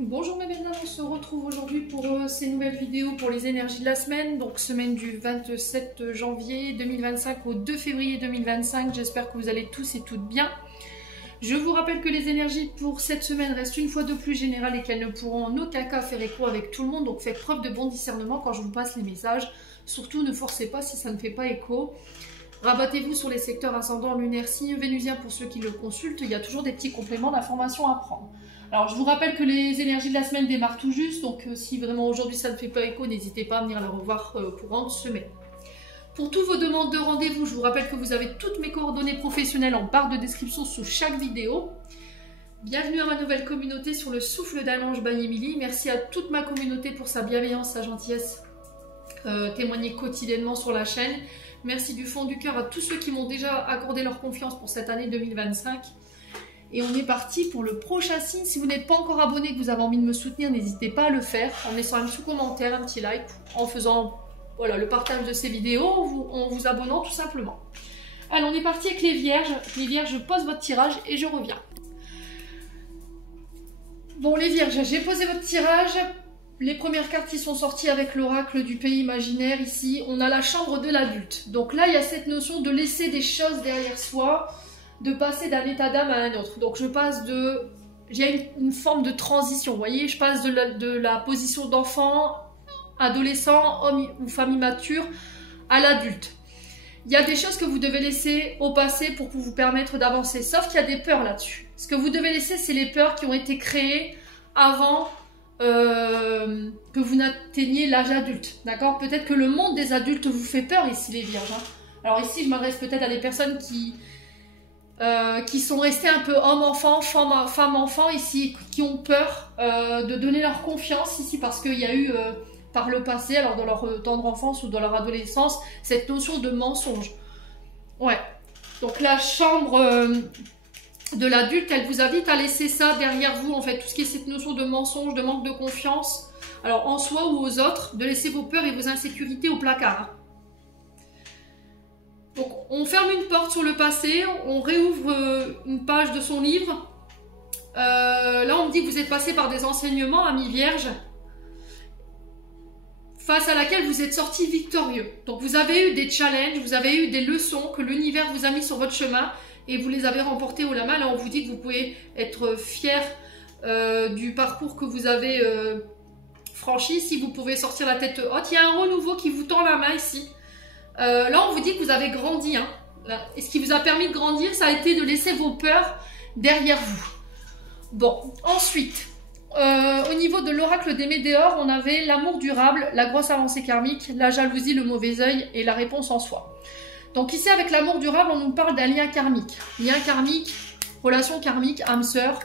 Bonjour mes belles dames, on se retrouve aujourd'hui pour ces nouvelles vidéos pour les énergies de la semaine. Donc semaine du 27 janvier 2025 au 2 février 2025. J'espère que vous allez tous et toutes bien. Je vous rappelle que les énergies pour cette semaine restent une fois de plus générales et qu'elles ne pourront en aucun cas faire écho avec tout le monde. Donc faites preuve de bon discernement quand je vous passe les messages. Surtout ne forcez pas si ça ne fait pas écho. Rabattez-vous sur les secteurs ascendants, lunaire, signe vénusien pour ceux qui le consultent. Il y a toujours des petits compléments d'informations à prendre. Alors je vous rappelle que les énergies de la semaine démarrent tout juste, donc si vraiment aujourd'hui ça ne fait pas écho, n'hésitez pas à venir la revoir courant semaine. Pour toutes vos demandes de rendez-vous, je vous rappelle que vous avez toutes mes coordonnées professionnelles en barre de description sous chaque vidéo. Bienvenue à ma nouvelle communauté sur le souffle d'un ange by Émilie. Merci à toute ma communauté pour sa bienveillance, sa gentillesse témoignée quotidiennement sur la chaîne. Merci du fond du cœur à tous ceux qui m'ont déjà accordé leur confiance pour cette année 2025. Et on est parti pour le prochain signe. Si vous n'êtes pas encore abonné, que vous avez envie de me soutenir, n'hésitez pas à le faire en laissant un petit commentaire, un petit like, en faisant voilà, le partage de ces vidéos, en vous abonnant tout simplement. Allez, on est parti avec les vierges. Les vierges, je pose votre tirage et je reviens. Bon les vierges, j'ai posé votre tirage. Les premières cartes qui sont sorties avec l'oracle du pays imaginaire ici, on a la chambre de l'adulte. Donc là, il y a cette notion de laisser des choses derrière soi, de passer d'un état d'âme à un autre. Donc je passe de... J'ai une forme de transition, vous voyez, je passe de la position d'enfant, adolescent, homme ou femme immature, à l'adulte. Il y a des choses que vous devez laisser au passé pour vous permettre d'avancer, sauf qu'il y a des peurs là-dessus. Ce que vous devez laisser, c'est les peurs qui ont été créées avant que vous n'atteigniez l'âge adulte, d'accord? Peut-être que le monde des adultes vous fait peur ici, les vierges. Hein. Alors ici, je m'adresse peut-être à des personnes qui sont restés un peu homme-enfant, femme-enfant ici, qui ont peur de donner leur confiance ici parce qu'il y a eu par le passé, alors dans leur tendre enfance ou dans leur adolescence, cette notion de mensonge. Ouais. Donc la chambre de l'adulte, elle vous invite à laisser ça derrière vous, en fait, tout ce qui est cette notion de mensonge, de manque de confiance, alors en soi ou aux autres, de laisser vos peurs et vos insécurités au placard. Hein. Donc, on ferme une porte sur le passé, on réouvre une page de son livre. Là, on me dit que vous êtes passé par des enseignements, amis vierges, face à laquelle vous êtes sorti victorieux. Donc, vous avez eu des challenges, vous avez eu des leçons que l'univers vous a mis sur votre chemin et vous les avez remportées haut la main. Là, on vous dit que vous pouvez être fier du parcours que vous avez franchi. Si vous pouvez sortir la tête haute, il y a un renouveau qui vous tend la main ici. Là, on vous dit que vous avez grandi. Hein. Et ce qui vous a permis de grandir, ça a été de laisser vos peurs derrière vous. Bon, ensuite, au niveau de l'oracle des météores, on avait l'amour durable, la grosse avancée karmique, la jalousie, le mauvais œil et la réponse en soi. Donc ici, avec l'amour durable, on nous parle d'un lien karmique. Lien karmique, relation karmique, âme sœur.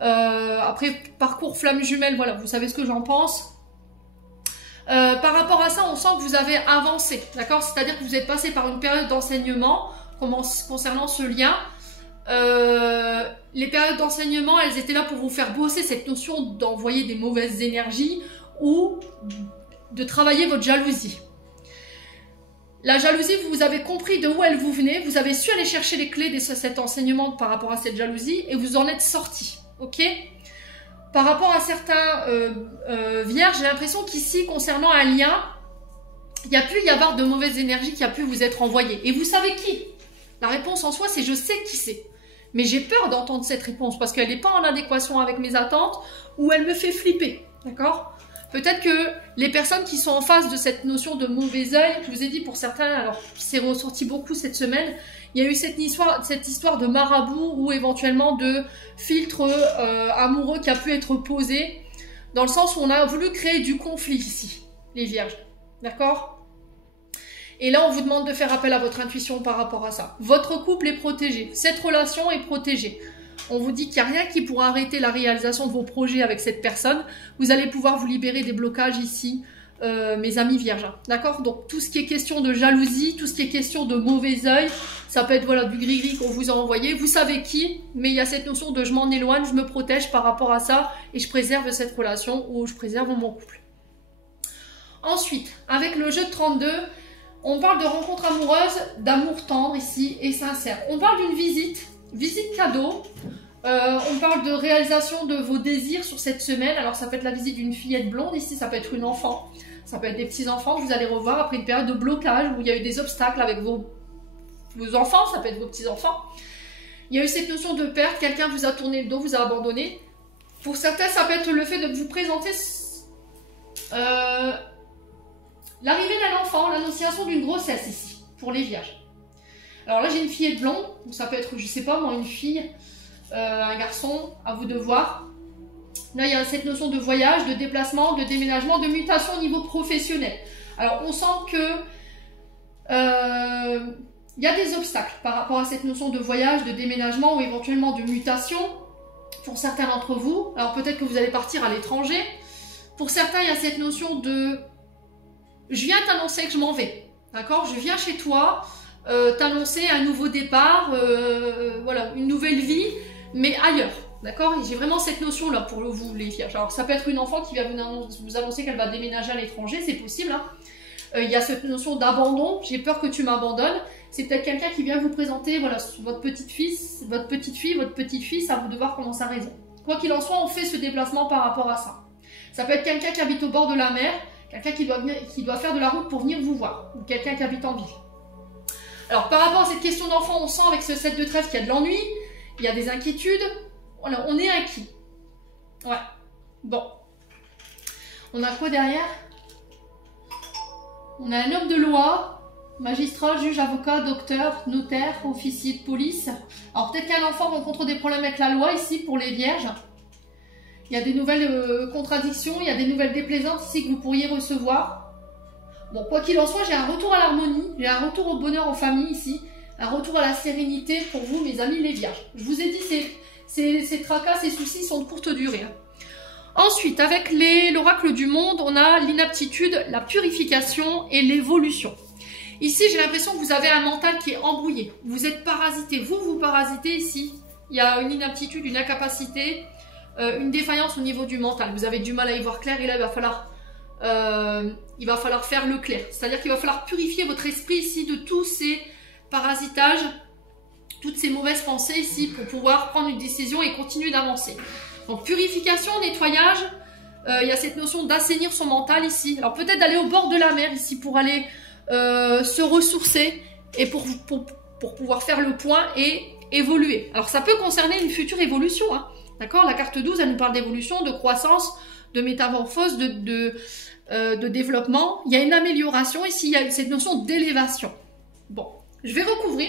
Après, parcours flamme jumelle, voilà, vous savez ce que j'en pense. Par rapport à ça, on sent que vous avez avancé, d'accord? C'est-à-dire que vous êtes passé par une période d'enseignement concernant ce lien. Les périodes d'enseignement, elles étaient là pour vous faire bosser cette notion d'envoyer des mauvaises énergies ou de travailler votre jalousie. La jalousie, vous avez compris de où elle vous venait, vous avez su aller chercher les clés de cet enseignement par rapport à cette jalousie et vous en êtes sorti, ok? Par rapport à certains vierges, j'ai l'impression qu'ici, concernant un lien, il y a pu y avoir de mauvaises énergies qui a pu vous être envoyées. Et vous savez qui? La réponse en soi, c'est je sais qui c'est. Mais j'ai peur d'entendre cette réponse parce qu'elle n'est pas en adéquation avec mes attentes ou elle me fait flipper, d'accord? Peut-être que les personnes qui sont en face de cette notion de mauvais œil, je vous ai dit pour certains, alors c'est ressorti beaucoup cette semaine, il y a eu cette histoire de marabout ou éventuellement de filtre amoureux qui a pu être posé, dans le sens où on a voulu créer du conflit ici, les vierges, d'accord? Et là, on vous demande de faire appel à votre intuition par rapport à ça. Votre couple est protégé, cette relation est protégée. On vous dit qu'il n'y a rien qui pourra arrêter la réalisation de vos projets avec cette personne. Vous allez pouvoir vous libérer des blocages ici, mes amis vierges. D'accord? Donc tout ce qui est question de jalousie, tout ce qui est question de mauvais œil, ça peut être voilà, du gris-gris qu'on vous a envoyé. Vous savez qui, mais il y a cette notion de je m'en éloigne, je me protège par rapport à ça et je préserve cette relation ou je préserve mon couple. Ensuite, avec le jeu de 32, on parle de rencontre amoureuse, d'amour tendre ici et sincère. On parle d'une visite cadeau, On parle de réalisation de vos désirs sur cette semaine. Alors ça peut être la visite d'une fillette blonde ici, ça peut être une enfant, ça peut être des petits-enfants que vous allez revoir après une période de blocage où il y a eu des obstacles avec vos enfants, ça peut être vos petits-enfants. Il y a eu cette notion de perte, quelqu'un vous a tourné le dos, vous a abandonné. Pour certains, ça peut être le fait de vous présenter l'arrivée d'un enfant, l'annonciation d'une grossesse ici, pour les vierges. Alors là, j'ai une fillette blonde, donc ça peut être, je sais pas moi, une fille, un garçon, à vous de voir. Là, il y a cette notion de voyage, de déplacement, de déménagement, de mutation au niveau professionnel. Alors, on sent que il y a des obstacles par rapport à cette notion de voyage, de déménagement ou éventuellement de mutation pour certains d'entre vous. Alors, peut-être que vous allez partir à l'étranger. Pour certains, il y a cette notion de « je viens t'annoncer que je m'en vais ». D'accord ? Je viens chez toi t'annoncer un nouveau départ, voilà, une nouvelle vie, mais ailleurs. D'accord ? J'ai vraiment cette notion-là pour vous, les vierges. Alors, ça peut être une enfant qui va vous annoncer qu'elle va déménager à l'étranger, c'est possible. Hein. Il y a cette notion d'abandon, j'ai peur que tu m'abandonnes. C'est peut-être quelqu'un qui vient vous présenter, voilà, votre petite-fille, votre petite-fille, à vous de voir comment ça résonne. Quoi qu'il en soit, on fait ce déplacement par rapport à ça. Ça peut être quelqu'un qui habite au bord de la mer, quelqu'un qui doit faire de la route pour venir vous voir, ou quelqu'un qui habite en ville. Alors, par rapport à cette question d'enfant, on sent avec ce 7 de trèfle qu'il y a de l'ennui, il y a des inquiétudes. Voilà, on est inquiet. Ouais. Bon. On a quoi derrière? On a un homme de loi, magistrat, juge, avocat, docteur, notaire, officier de police. Alors, peut-être qu'un enfant rencontre des problèmes avec la loi ici pour les vierges. Il y a des nouvelles contradictions, il y a des nouvelles déplaisances ici que vous pourriez recevoir. Bon, quoi qu'il en soit, j'ai un retour à l'harmonie, j'ai un retour au bonheur en famille ici, un retour à la sérénité pour vous, mes amis les vierges. Je vous ai dit, ces tracas, ces soucis sont de courte durée. Ensuite, avec l'oracle du monde, on a l'inaptitude, la purification et l'évolution. Ici, j'ai l'impression que vous avez un mental qui est embrouillé. Vous êtes parasité. Vous parasitez ici. Il y a une inaptitude, une incapacité, une défaillance au niveau du mental. Vous avez du mal à y voir clair et là, il va falloir faire le clair. C'est-à-dire qu'il va falloir purifier votre esprit ici de tous ces parasitages, toutes ces mauvaises pensées ici pour pouvoir prendre une décision et continuer d'avancer. Donc purification, nettoyage, il y a cette notion d'assainir son mental ici. Alors peut-être d'aller au bord de la mer ici pour aller se ressourcer et pour pouvoir faire le point et évoluer. Alors ça peut concerner une future évolution, hein. D'accord? La carte 12, elle nous parle d'évolution, de croissance, de métamorphose, de développement. Il y a une amélioration ici, il y a cette notion d'élévation. Bon, je vais recouvrir.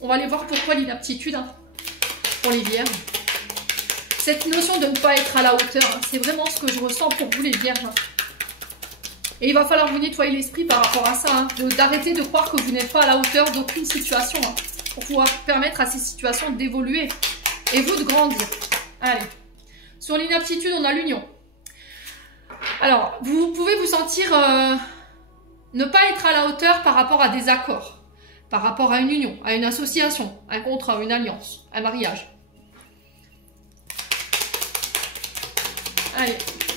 On va aller voir pourquoi l'inaptitude, hein, pour les vierges. Cette notion de ne pas être à la hauteur, hein, c'est vraiment ce que je ressens pour vous les vierges. Hein. Et il va falloir vous nettoyer l'esprit par rapport à ça, hein, d'arrêter de croire que vous n'êtes pas à la hauteur d'aucune situation, hein, pour pouvoir permettre à ces situations d'évoluer et vous de grandir. Allez, sur l'inaptitude, on a l'union. Alors, vous pouvez vous sentir ne pas être à la hauteur par rapport à des accords, par rapport à une union, à une association, un contrat, une alliance, un mariage. Allez,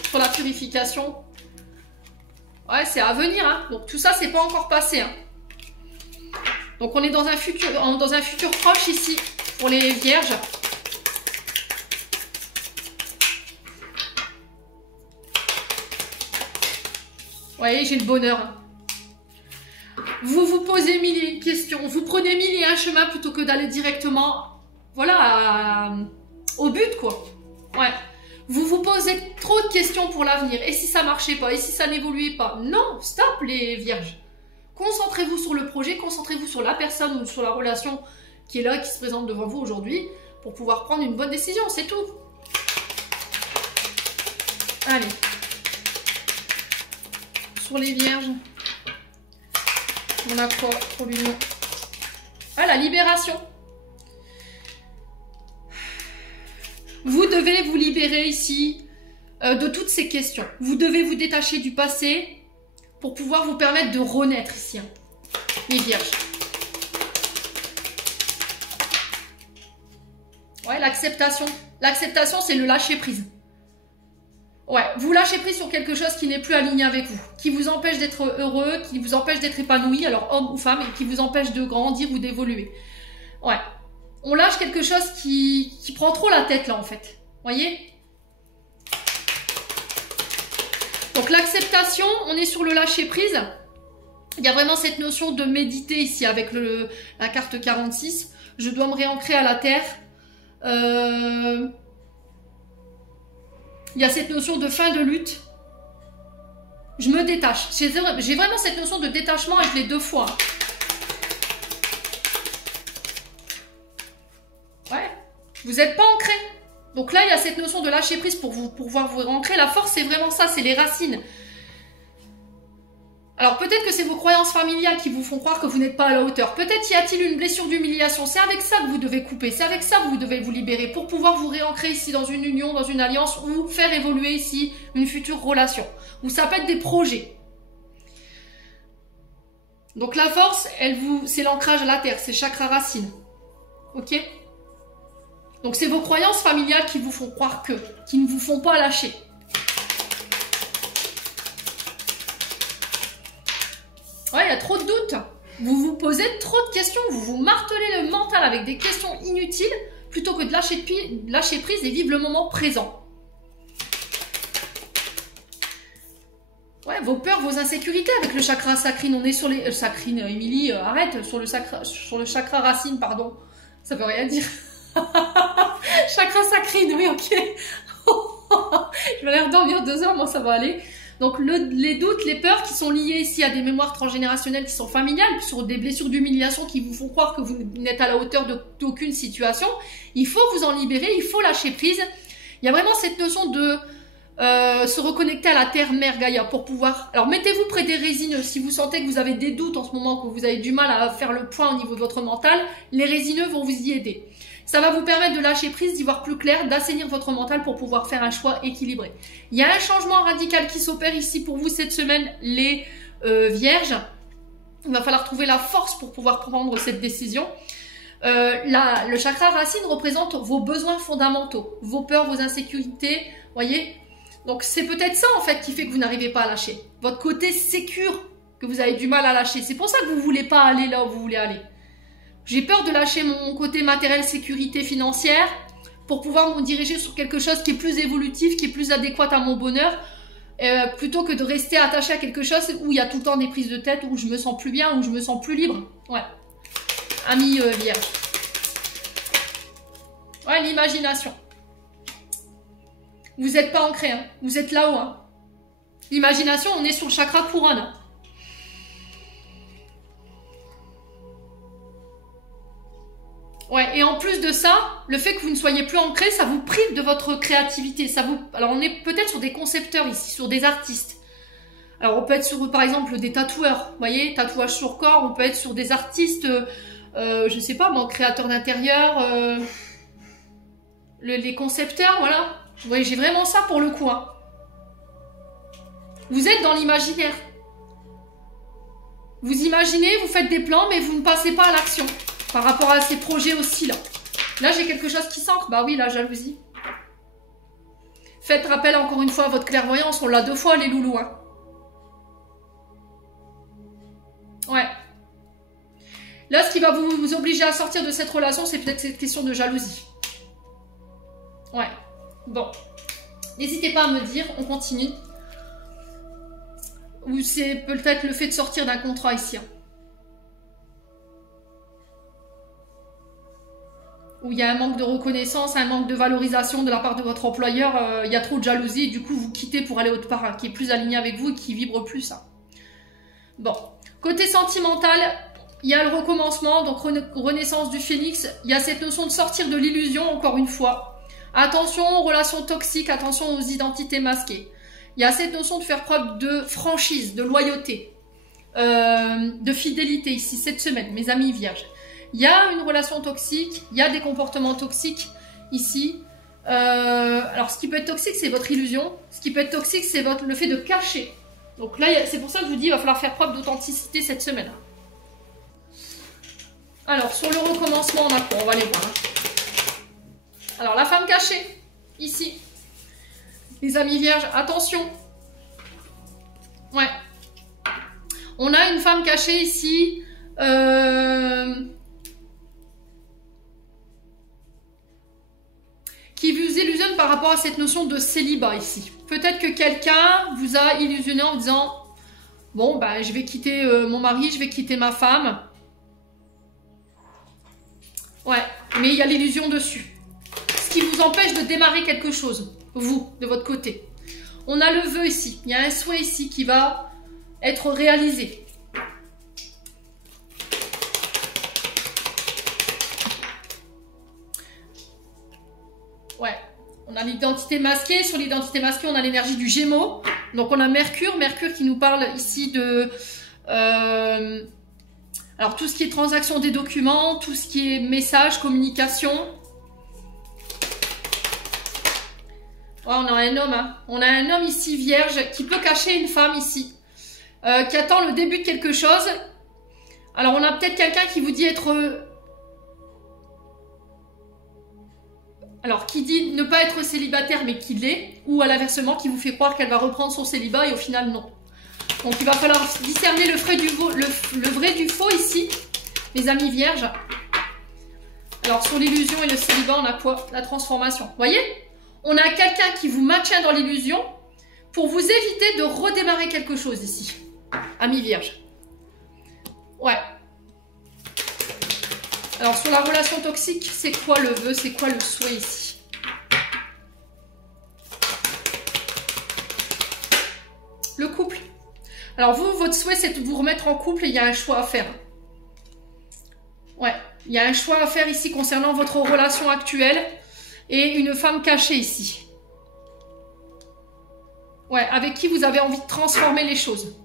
sur la purification. Ouais, c'est à venir, hein. Donc tout ça, c'est pas encore passé, hein. Donc on est dans un futur proche ici pour les vierges. Vous voyez, j'ai le bonheur. Hein. Vous vous posez mille questions, vous prenez mille et un chemin plutôt que d'aller directement, voilà, au but, quoi. Ouais. Vous vous posez trop de questions pour l'avenir. Et si ça marchait pas? Et si ça n'évoluait pas? Non, stop les vierges. Concentrez-vous sur le projet, concentrez-vous sur la personne ou sur la relation qui est là, qui se présente devant vous aujourd'hui pour pouvoir prendre une bonne décision, c'est tout. Allez. Sur les vierges, on a quoi pour l'union? Ah, la libération. Vous devez vous libérer ici de toutes ces questions. Vous devez vous détacher du passé pour pouvoir vous permettre de renaître ici, hein, les vierges. Ouais, l'acceptation. L'acceptation, c'est le lâcher prise. Ouais, vous lâchez prise sur quelque chose qui n'est plus aligné avec vous, qui vous empêche d'être heureux, qui vous empêche d'être épanoui, alors homme ou femme, et qui vous empêche de grandir ou d'évoluer. Ouais. On lâche quelque chose qui prend trop la tête là en fait. Voyez? Donc l'acceptation, on est sur le lâcher prise. Il y a vraiment cette notion de méditer ici avec la carte 46. Je dois me réancrer à la terre. Il y a cette notion de fin de lutte. Je me détache. J'ai vraiment cette notion de détachement avec les deux fois. Ouais. Vous n'êtes pas ancré. Donc là, il y a cette notion de lâcher prise pour pouvoir vous ancrer. La force, c'est vraiment ça, c'est les racines. Alors peut-être que c'est vos croyances familiales qui vous font croire que vous n'êtes pas à la hauteur. Peut-être y a-t-il une blessure d'humiliation. C'est avec ça que vous devez couper. C'est avec ça que vous devez vous libérer pour pouvoir vous réancrer ici dans une union, dans une alliance ou faire évoluer ici une future relation. Ou ça peut être des projets. Donc la force, c'est l'ancrage à la terre, c'est le chakra racine. Ok? Donc c'est vos croyances familiales qui vous font croire qui ne vous font pas lâcher. Ouais, il y a trop de doutes. Vous vous posez trop de questions, vous vous martelez le mental avec des questions inutiles plutôt que de lâcher prise et vivre le moment présent. Ouais, vos peurs, vos insécurités avec le chakra sakrine. On est sur les... sakrine, Émilie, arrête, sur le chakra racine, pardon. Ça veut rien dire. Chakra sakrine, oui, ok. Je vais aller redormir 2 heures, moi ça va aller. Donc les doutes, les peurs qui sont liées ici à des mémoires transgénérationnelles qui sont familiales, sur des blessures d'humiliation qui vous font croire que vous n'êtes à la hauteur d'aucune situation, il faut vous en libérer, il faut lâcher prise. Il y a vraiment cette notion de se reconnecter à la terre-mère Gaïa pour pouvoir... Alors mettez-vous près des résineux, si vous sentez que vous avez des doutes en ce moment, que vous avez du mal à faire le point au niveau de votre mental, les résineux vont vous y aider. Ça va vous permettre de lâcher prise, d'y voir plus clair, d'assainir votre mental pour pouvoir faire un choix équilibré. Il y a un changement radical qui s'opère ici pour vous cette semaine, les vierges. Il va falloir trouver la force pour pouvoir prendre cette décision. Le chakra racine représente vos besoins fondamentaux, vos peurs, vos insécurités, voyez. Donc c'est peut-être ça en fait qui fait que vous n'arrivez pas à lâcher. Votre côté sécure que vous avez du mal à lâcher. C'est pour ça que vous ne voulez pas aller là où vous voulez aller. J'ai peur de lâcher mon côté matériel, sécurité financière pour pouvoir me diriger sur quelque chose qui est plus évolutif, qui est plus adéquat à mon bonheur, plutôt que de rester attaché à quelque chose où il y a tout le temps des prises de tête, où je me sens plus bien, où je me sens plus libre. Ouais. Ami vierge. Ouais, l'imagination. Vous n'êtes pas ancré, hein. Vous êtes là-haut. Hein. L'imagination, on est sur le chakra couronne. Hein. Ouais, et en plus de ça, le fait que vous ne soyez plus ancré, ça vous prive de votre créativité. Alors, on est peut-être sur des concepteurs ici, sur des artistes. Alors, on peut être sur, par exemple, des tatoueurs. Vous voyez, tatouage sur corps. On peut être sur des artistes, je sais pas, moi, créateurs d'intérieur, les concepteurs, voilà. Vous voyez, j'ai vraiment ça pour le coup. Hein. Vous êtes dans l'imaginaire. Vous imaginez, vous faites des plans, mais vous ne passez pas à l'action. Par rapport à ces projets aussi, là. Là, j'ai quelque chose qui s'ancre. Bah oui, la jalousie. Faites rappel encore une fois à votre clairvoyance. On l'a 2 fois, les loulous. Hein. Ouais. Là, ce qui va vous obliger à sortir de cette relation, c'est peut-être cette question de jalousie. Ouais. Bon. N'hésitez pas à me dire. On continue. Ou c'est peut-être le fait de sortir d'un contrat ici. Hein. Où il y a un manque de reconnaissance, un manque de valorisation de la part de votre employeur, il y a trop de jalousie, et du coup vous quittez pour aller autre part, qui est plus aligné avec vous et qui vibre plus. Ça. Bon, côté sentimental, il y a le recommencement, donc renaissance du phénix, il y a cette notion de sortir de l'illusion, encore une fois. Attention aux relations toxiques, attention aux identités masquées. Il y a cette notion de faire preuve de franchise, de loyauté, de fidélité ici, cette semaine, mes amis vierges. Il y a une relation toxique, il y a des comportements toxiques ici. Alors, ce qui peut être toxique, c'est votre illusion. Ce qui peut être toxique, c'est le fait de cacher. Donc là, c'est pour ça que je vous dis, il va falloir faire preuve d'authenticité cette semaine. Alors, sur le recommencement, on a quoi? On va aller voir. Alors, la femme cachée, ici. Les amis vierges, attention. Ouais. On a une femme cachée ici. par rapport à cette notion de célibat ici. Peut-être que quelqu'un vous a illusionné en disant « Bon, bah, je vais quitter mon mari, je vais quitter ma femme. » Ouais, mais il y a l'illusion dessus. Ce qui vous empêche de démarrer quelque chose, vous, de votre côté. On a le vœu ici. Il y a un souhait ici qui va être réalisé. Ouais, on a l'identité masquée. Sur l'identité masquée, on a l'énergie du Gémeaux. Donc on a Mercure. Mercure qui nous parle ici de... alors tout ce qui est transaction des documents, tout ce qui est message, communication. Oh, on a un homme. Hein. On a un homme ici vierge qui peut cacher une femme ici. Qui attend le début de quelque chose. Alors on a peut-être quelqu'un qui vous dit être... alors, qui dit ne pas être célibataire, mais qui l'est, ou à l'inversement, qui vous fait croire qu'elle va reprendre son célibat et au final, non. Donc, il va falloir discerner le vrai du faux ici, mes amis vierges. Alors, sur l'illusion et le célibat, on a quoi? La transformation. Vous voyez? On a quelqu'un qui vous maintient dans l'illusion pour vous éviter de redémarrer quelque chose ici, amis vierges. Ouais. Alors, sur la relation toxique, c'est quoi le vœu? C'est quoi le souhait ici? Le couple. Alors, vous, votre souhait, c'est de vous remettre en couple et il y a un choix à faire. Ouais, il y a un choix à faire ici concernant votre relation actuelle et une femme cachée ici. Ouais, avec qui vous avez envie de transformer les choses.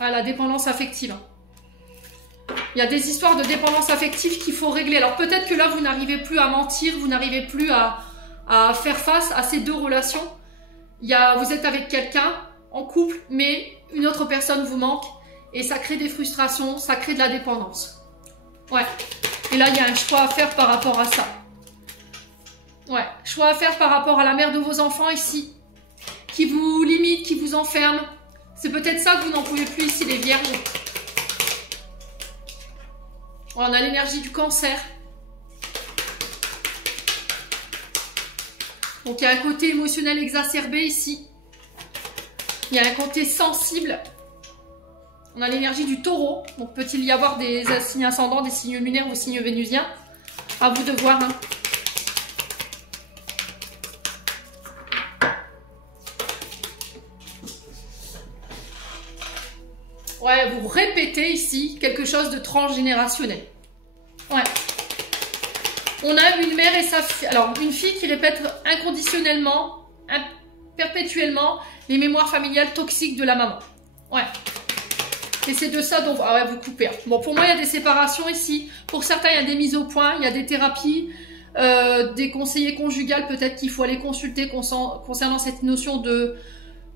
Ah, la dépendance affective. Il y a des histoires de dépendance affective qu'il faut régler. Alors peut-être que là, vous n'arrivez plus à mentir, vous n'arrivez plus à faire face à ces deux relations. Vous êtes avec quelqu'un en couple, mais une autre personne vous manque et ça crée des frustrations, ça crée de la dépendance. Ouais. Et là, il y a un choix à faire par rapport à ça. Ouais. Choix à faire par rapport à la mère de vos enfants ici, qui vous limite, qui vous enferme. C'est peut-être ça que vous n'en pouvez plus ici, les vierges. On a l'énergie du cancer. Donc, il y a un côté émotionnel exacerbé ici. Il y a un côté sensible. On a l'énergie du taureau. Donc, peut-il y avoir des signes ascendants, des signes lunaires ou signes vénusiens? À vous de voir. Hein. Ouais, vous répétez ici quelque chose de transgénérationnel. Ouais. On a une mère et sa fille. Alors, une fille qui répète inconditionnellement, perpétuellement, les mémoires familiales toxiques de la maman. Ouais. Et c'est de ça dont... ah ouais, vous coupez. Bon, pour moi, il y a des séparations ici. Pour certains, il y a des mises au point, il y a des thérapies, des conseillers conjugales, peut-être qu'il faut aller consulter concernant cette notion de...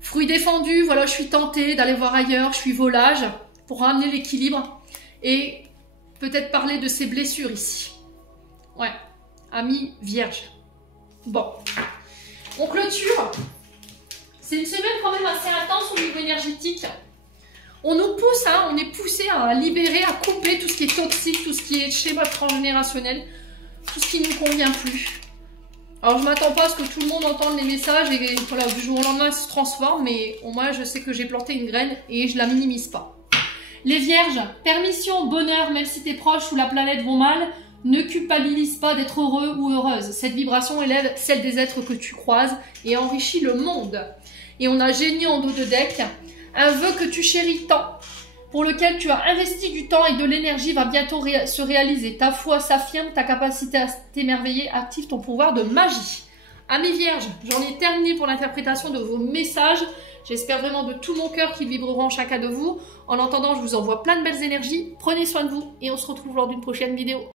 fruit défendu, voilà, je suis tentée d'aller voir ailleurs, je suis volage, pour ramener l'équilibre. Et peut-être parler de ces blessures ici. Ouais, amis vierges. Bon, on clôture. C'est une semaine quand même assez intense au niveau énergétique. On nous pousse, hein, on est poussé à libérer, à couper tout ce qui est toxique, tout ce qui est schéma transgénérationnel, tout ce qui ne nous convient plus. Alors, je ne m'attends pas à ce que tout le monde entende les messages et voilà, du jour au lendemain, ils se transforment. Mais au moins, je sais que j'ai planté une graine et je ne la minimise pas. Les vierges, permission, bonheur, même si tes proches ou la planète vont mal, ne culpabilise pas d'être heureux ou heureuse. Cette vibration élève celle des êtres que tu croises et enrichit le monde. Et on a génie en dos de deck, un vœu que tu chéris tant, pour lequel tu as investi du temps et de l'énergie va bientôt se réaliser. Ta foi s'affirme, ta capacité à t'émerveiller active ton pouvoir de magie. Amis vierges, j'en ai terminé pour l'interprétation de vos messages. J'espère vraiment de tout mon cœur qu'ils vibreront en chacun de vous. En attendant, je vous envoie plein de belles énergies. Prenez soin de vous et on se retrouve lors d'une prochaine vidéo.